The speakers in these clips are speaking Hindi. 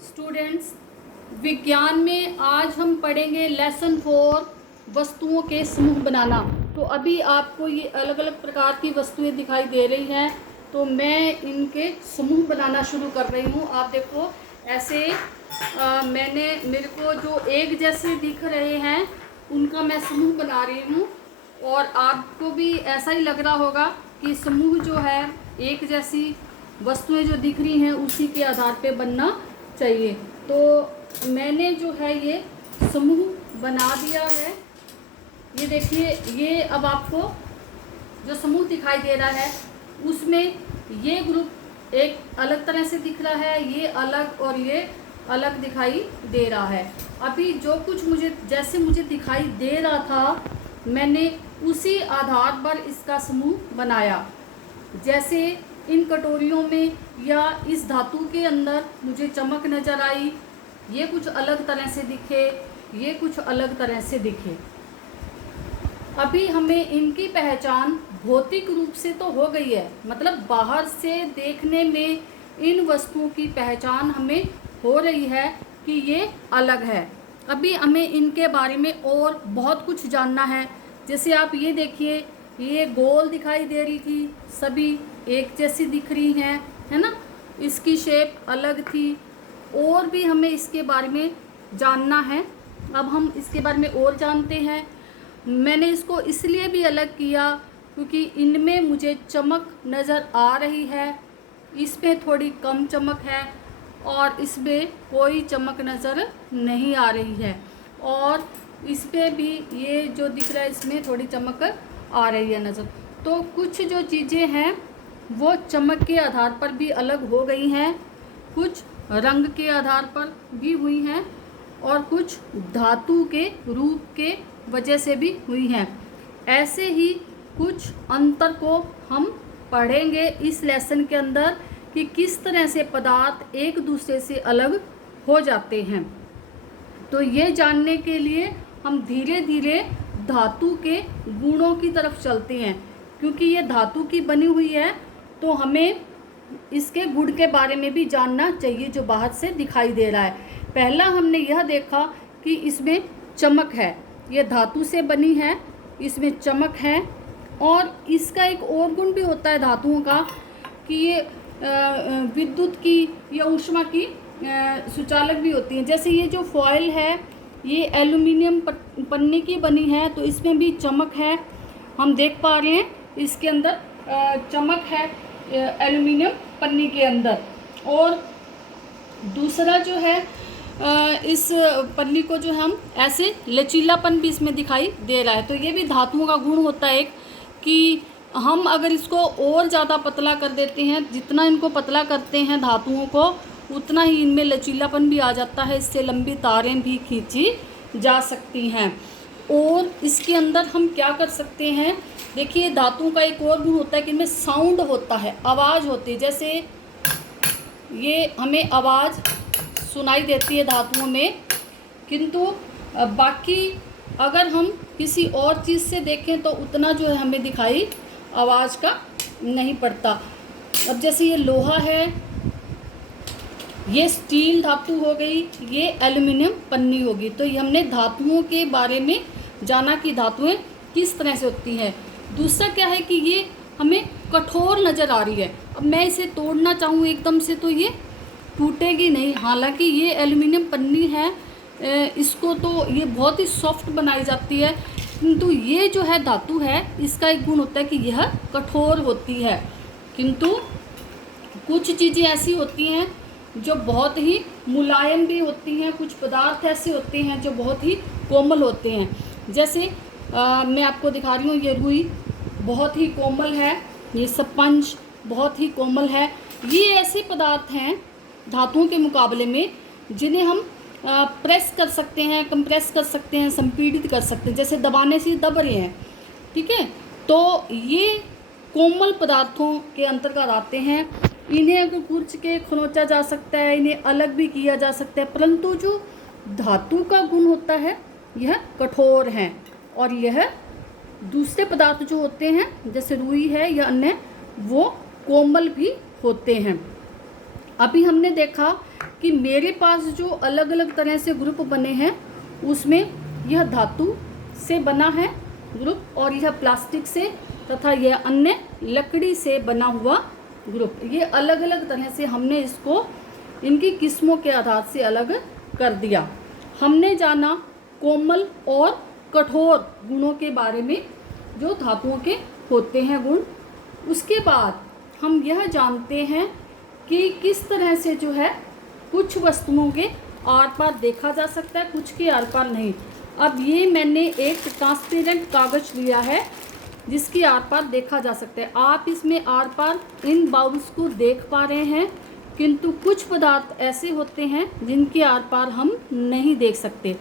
स्टूडेंट्स, विज्ञान में आज हम पढ़ेंगे लेसन 4 वस्तुओं के समूह बनाना। तो अभी आपको ये अलग अलग प्रकार की वस्तुएं दिखाई दे रही हैं, तो मैं इनके समूह बनाना शुरू कर रही हूँ। आप देखो ऐसे मेरे को जो एक जैसे दिख रहे हैं उनका मैं समूह बना रही हूँ, और आपको भी ऐसा ही लग रहा होगा कि समूह जो है एक जैसी वस्तुएं जो दिख रही हैं उसी के आधार पे बनना चाहिए। तो मैंने जो है ये समूह बना दिया है। ये देखिए, ये अब आपको जो समूह दिखाई दे रहा है उसमें ये ग्रुप एक अलग तरह से दिख रहा है, ये अलग और ये अलग दिखाई दे रहा है। अभी जो कुछ मुझे दिखाई दे रहा था, मैंने उसी आधार पर इसका समूह बनाया। जैसे इन कटोरियों में या इस धातु के अंदर मुझे चमक नज़र आई, ये कुछ अलग तरह से दिखे, ये कुछ अलग तरह से दिखे। अभी हमें इनकी पहचान भौतिक रूप से तो हो गई है, मतलब बाहर से देखने में इन वस्तुओं की पहचान हमें हो रही है कि ये अलग है। अभी हमें इनके बारे में और बहुत कुछ जानना है। जैसे आप ये देखिए, ये गोल दिखाई दे रही थी, सभी एक जैसी दिख रही हैं, है ना। इसकी शेप अलग थी, और भी हमें इसके बारे में जानना है। अब हम इसके बारे में और जानते हैं। मैंने इसको इसलिए भी अलग किया क्योंकि इनमें मुझे चमक नज़र आ रही है, इसमें थोड़ी कम चमक है और इसमें कोई चमक नज़र नहीं आ रही है, और इस पे भी ये जो दिख रहा है इसमें थोड़ी चमक आ रही है नज़र। तो कुछ जो चीज़ें हैं वो चमक के आधार पर भी अलग हो गई हैं, कुछ रंग के आधार पर भी हुई हैं, और कुछ धातु के रूप के वजह से भी हुई हैं। ऐसे ही कुछ अंतर को हम पढ़ेंगे इस लेसन के अंदर कि किस तरह से पदार्थ एक दूसरे से अलग हो जाते हैं। तो ये जानने के लिए हम धीरे धीरे धातु के गुणों की तरफ चलते हैं, क्योंकि ये धातु की बनी हुई है तो हमें इसके गुण के बारे में भी जानना चाहिए जो बाहर से दिखाई दे रहा है। पहला हमने यह देखा कि इसमें चमक है, ये धातु से बनी है, इसमें चमक है। और इसका एक और गुण भी होता है धातुओं का कि ये विद्युत की या ऊष्मा की सुचालक भी होती हैं। जैसे ये जो फॉयल है ये एल्युमिनियम पन्नी की बनी है, तो इसमें भी चमक है, हम देख पा रहे हैं इसके अंदर चमक है एल्युमिनियम पन्नी के अंदर। और दूसरा जो है इस पन्नी को जो हम ऐसे लचीलापन भी इसमें दिखाई दे रहा है। तो ये भी धातुओं का गुण होता है एक, कि हम अगर इसको और ज़्यादा पतला कर देते हैं, जितना इनको पतला करते हैं धातुओं को, उतना ही इनमें लचीलापन भी आ जाता है, इससे लंबी तारें भी खींची जा सकती हैं। और इसके अंदर हम क्या कर सकते हैं, देखिए धातुओं का एक और गुण होता है कि इनमें साउंड होता है, आवाज़ होती है। जैसे ये हमें आवाज़ सुनाई देती है धातुओं में, किंतु बाकी अगर हम किसी और चीज़ से देखें तो उतना जो है हमें दिखाई आवाज़ का नहीं पड़ता। अब जैसे ये लोहा है, ये स्टील धातु हो गई, ये एल्युमिनियम पन्नी होगी। तो ये हमने धातुओं के बारे में जाना कि धातुएं किस तरह से होती हैं। दूसरा क्या है कि ये हमें कठोर नज़र आ रही है। अब मैं इसे तोड़ना चाहूँ एकदम से तो ये टूटेगी नहीं, हालांकि ये एल्युमिनियम पन्नी है, इसको तो ये बहुत ही सॉफ्ट बनाई जाती है, किंतु ये जो है धातु है इसका एक गुण होता है कि यह कठोर होती है। किंतु कुछ चीज़ें ऐसी होती हैं जो बहुत ही मुलायम भी होती हैं, कुछ पदार्थ ऐसे होते हैं जो बहुत ही कोमल होते हैं। जैसे मैं आपको दिखा रही हूँ, ये रुई बहुत ही कोमल है, ये स्पंज बहुत ही कोमल है। ये ऐसे पदार्थ हैं धातुओं के मुकाबले में जिन्हें हम प्रेस कर सकते हैं, कंप्रेस कर सकते हैं, संपीड़ित कर सकते हैं। जैसे दबाने से दब रहे हैं, ठीक है, तो ये कोमल पदार्थों के अंतर्गत आते हैं। इन्हें अगर कुर्च के खरोंचा जा सकता है, इन्हें अलग भी किया जा सकता है, परंतु जो धातु का गुण होता है यह कठोर है, और यह दूसरे पदार्थ जो होते हैं जैसे रुई है या अन्य, वो कोमल भी होते हैं। अभी हमने देखा कि मेरे पास जो अलग अलग तरह से ग्रुप बने हैं उसमें यह धातु से बना है ग्रुप और यह प्लास्टिक से तथा यह अन्य लकड़ी से बना हुआ ग्रुप। ये अलग अलग तरह से हमने इसको इनकी किस्मों के आधार से अलग कर दिया। हमने जाना कोमल और कठोर गुणों के बारे में जो धातुओं के होते हैं गुण। उसके बाद हम यह जानते हैं कि किस तरह से जो है कुछ वस्तुओं के आर पार देखा जा सकता है, कुछ के आर पार नहीं। अब ये मैंने एक ट्रांसपेरेंट कागज़ लिया है जिसकी आर पार देखा जा सकता है। आप इसमें आर पार इन बाउल्स को देख पा रहे हैं, किंतु कुछ पदार्थ ऐसे होते हैं जिनके आर पार हम नहीं देख सकते।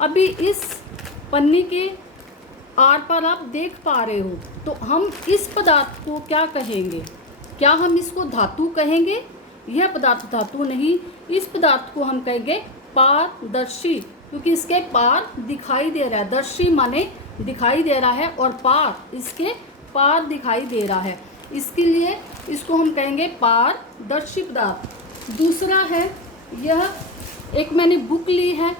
अभी इस पन्नी के आर पार आप देख पा रहे हो, तो हम इस पदार्थ को क्या कहेंगे? क्या हम इसको धातु कहेंगे? यह पदार्थ धातु नहीं, इस पदार्थ को हम कहेंगे पारदर्शी, क्योंकि इसके पार दिखाई दे रहा है। दर्शी माने दिखाई दे रहा है और पार इसके पार दिखाई दे रहा है, इसके लिए इसको हम कहेंगे पारदर्शी पदार्थ। दूसरा है यह एक मैंने बुक ली है।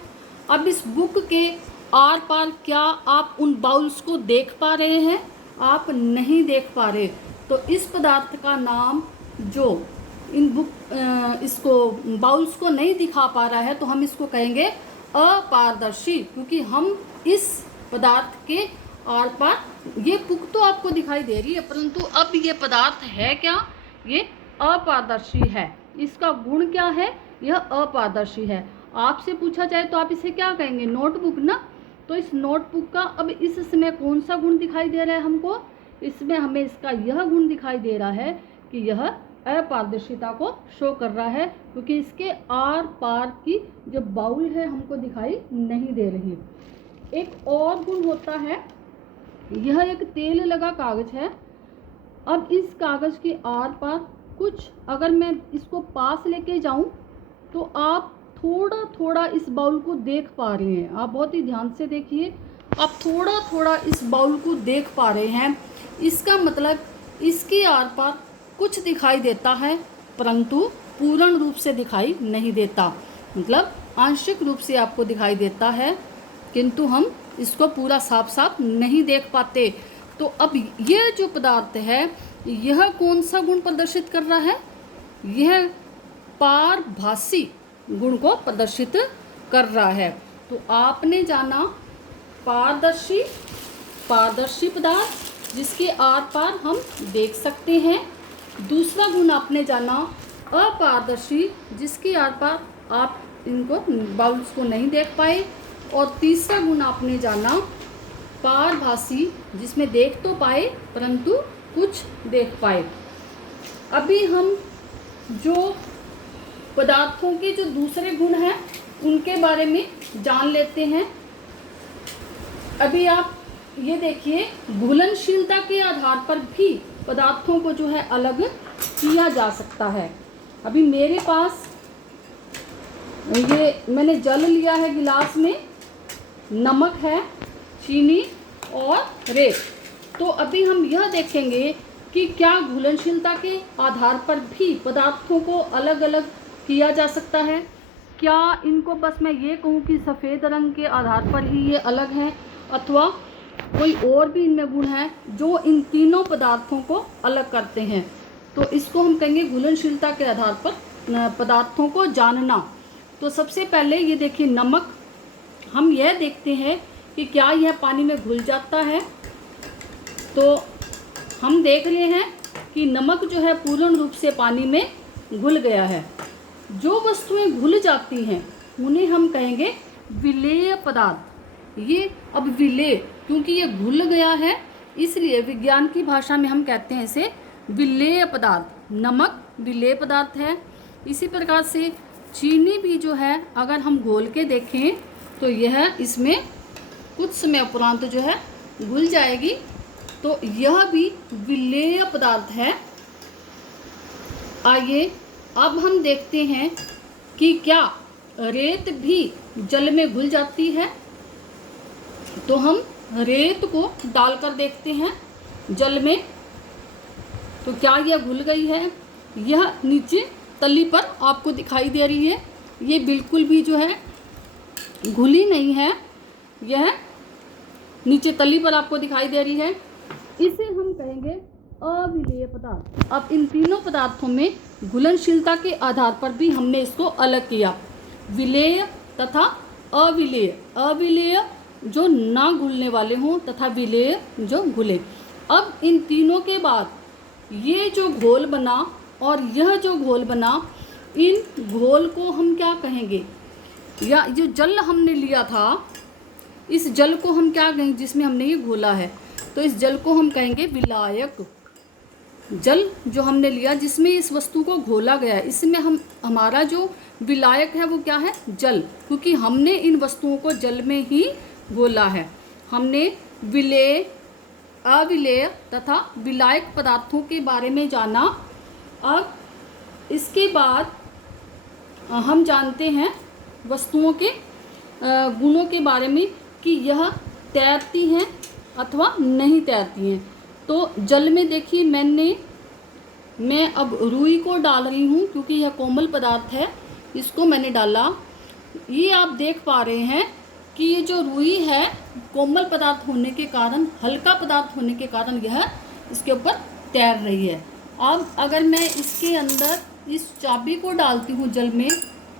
अब इस बुक के आर पार क्या आप उन बाउल्स को देख पा रहे हैं? आप नहीं देख पा रहे। तो इस पदार्थ का नाम जो इन बुक इसको बाउल्स को नहीं दिखा पा रहा है, तो हम इसको कहेंगे अपारदर्शी, क्योंकि हम इस पदार्थ के आर पार, ये बुक तो आपको दिखाई दे रही है परंतु अब ये पदार्थ है क्या? ये अपारदर्शी है। इसका गुण क्या है? यह अपारदर्शी है। आपसे पूछा जाए तो आप इसे क्या कहेंगे? नोटबुक ना। तो इस नोटबुक का अब इस समय कौन सा गुण दिखाई दे रहा है हमको? इसमें हमें इसका यह गुण दिखाई दे रहा है कि यह अपारदर्शिता को शो कर रहा है, क्योंकि इसके आर पार की जो बाउल है हमको दिखाई नहीं दे रही। एक और गुण होता है, यह एक तेल लगा कागज है। अब इस कागज के आर पार कुछ, अगर मैं इसको पास लेके जाऊं तो आप थोड़ा थोड़ा इस बाउल को देख पा रहे हैं। आप बहुत ही ध्यान से देखिए, आप थोड़ा थोड़ा इस बाउल को देख पा रहे हैं। इसका मतलब इसके आर पार कुछ दिखाई देता है परंतु पूर्ण रूप से दिखाई नहीं देता, मतलब आंशिक रूप से आपको दिखाई देता है, किंतु हम इसको पूरा साफ साफ नहीं देख पाते। तो अब यह जो पदार्थ है यह कौन सा गुण प्रदर्शित कर रहा है? यह पारभासी गुण को प्रदर्शित कर रहा है। तो आपने जाना पारदर्शी, पारदर्शी पदार्थ जिसके आर पार हम देख सकते हैं। दूसरा गुण आपने जाना अपारदर्शी, जिसके आर पार आप इनको बाउल्स को नहीं देख पाए। और तीसरा गुण आपने जाना पारभासी, जिसमें देख तो पाए परंतु कुछ देख पाए। अभी हम जो पदार्थों के जो दूसरे गुण हैं उनके बारे में जान लेते हैं। अभी आप ये देखिए, घुलनशीलता के आधार पर भी पदार्थों को जो है अलग किया जा सकता है। अभी मेरे पास ये मैंने जल लिया है गिलास में, नमक है, चीनी और रेत। तो अभी हम यह देखेंगे कि क्या घुलनशीलता के आधार पर भी पदार्थों को अलग अलग किया जा सकता है। क्या इनको बस मैं ये कहूँ कि सफ़ेद रंग के आधार पर ही ये अलग हैं, अथवा कोई और भी इनमें गुण है जो इन तीनों पदार्थों को अलग करते हैं। तो इसको हम कहेंगे घुलनशीलता के आधार पर पदार्थों को जानना। तो सबसे पहले ये देखिए नमक, हम यह देखते हैं कि क्या यह पानी में घुल जाता है। तो हम देख रहे हैं कि नमक जो है पूर्ण रूप से पानी में घुल गया है। जो वस्तुएं घुल जाती हैं उन्हें हम कहेंगे विलेय पदार्थ। ये अब विलेय, क्योंकि ये घुल गया है इसलिए विज्ञान की भाषा में हम कहते हैं इसे विलेय पदार्थ। नमक विलेय पदार्थ है। इसी प्रकार से चीनी भी जो है अगर हम घोल के देखें तो यह इसमें कुछ समय उपरांत जो है घुल जाएगी, तो यह भी विलेय पदार्थ है। आइए अब हम देखते हैं कि क्या रेत भी जल में घुल जाती है। तो हम रेत को डालकर देखते हैं जल में, तो क्या यह घुल गई है? यह नीचे तली पर आपको दिखाई दे रही है, ये बिल्कुल भी जो है घुली नहीं है, यह नीचे तली पर आपको दिखाई दे रही है। इसे हम कहेंगे अविलेय पदार्थ। अब इन तीनों पदार्थों में घुलनशीलता के आधार पर भी हमने इसको अलग किया, विलेय तथा अविलेय। अविलेय जो ना घुलने वाले हों तथा विलेय जो घुले। अब इन तीनों के बाद ये जो घोल बना और यह जो घोल बना, इन घोल को हम क्या कहेंगे, या जो जल हमने लिया था, इस जल को हम क्या कहेंगे, जिसमें हमने ये घोला है, तो इस जल को हम कहेंगे विलायक। जल जो हमने लिया जिसमें इस वस्तु को घोला गया है, इसमें हमारा जो विलायक है वो क्या है, जल, क्योंकि हमने इन वस्तुओं को जल में ही घोला है। हमने विलेय, अविलेय तथा विलायक पदार्थों के बारे में जाना। अब इसके बाद हम जानते हैं वस्तुओं के गुणों के बारे में कि यह तैरती हैं अथवा नहीं तैरती हैं। तो जल में देखिए मैं अब रुई को डाल रही हूँ, क्योंकि यह कोमल पदार्थ है, इसको मैंने डाला। ये आप देख पा रहे हैं कि ये जो रुई है कोमल पदार्थ होने के कारण, हल्का पदार्थ होने के कारण यह इसके ऊपर तैर रही है। अब अगर मैं इसके अंदर इस चाबी को डालती हूँ जल में,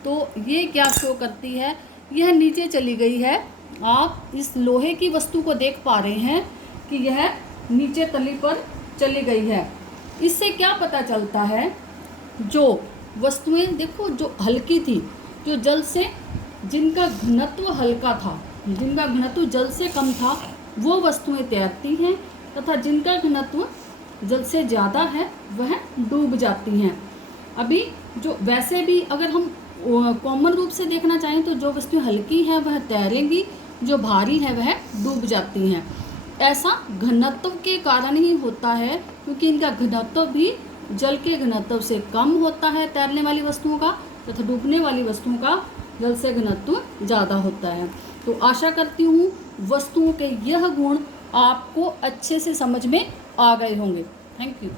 तो ये क्या शो करती है, यह नीचे चली गई है। आप इस लोहे की वस्तु को देख पा रहे हैं कि यह नीचे तली पर चली गई है। इससे क्या पता चलता है, जो वस्तुएं देखो जो हल्की थी, जो जल से जिनका घनत्व हल्का था, जिनका घनत्व जल से कम था, वो वस्तुएं तैरती हैं, तथा जिनका घनत्व जल से ज़्यादा है वह डूब जाती हैं। अभी जो वैसे भी अगर हम कॉमन रूप से देखना चाहें तो जो वस्तुएं हल्की हैं वह तैरेंगी, जो भारी है वह डूब जाती हैं। ऐसा घनत्व के कारण ही होता है, क्योंकि इनका घनत्व भी जल के घनत्व से कम होता है तैरने वाली वस्तुओं का, तथा डूबने वाली वस्तुओं का जल से घनत्व ज़्यादा होता है। तो आशा करती हूँ वस्तुओं के यह गुण आपको अच्छे से समझ में आ गए होंगे। Thank you.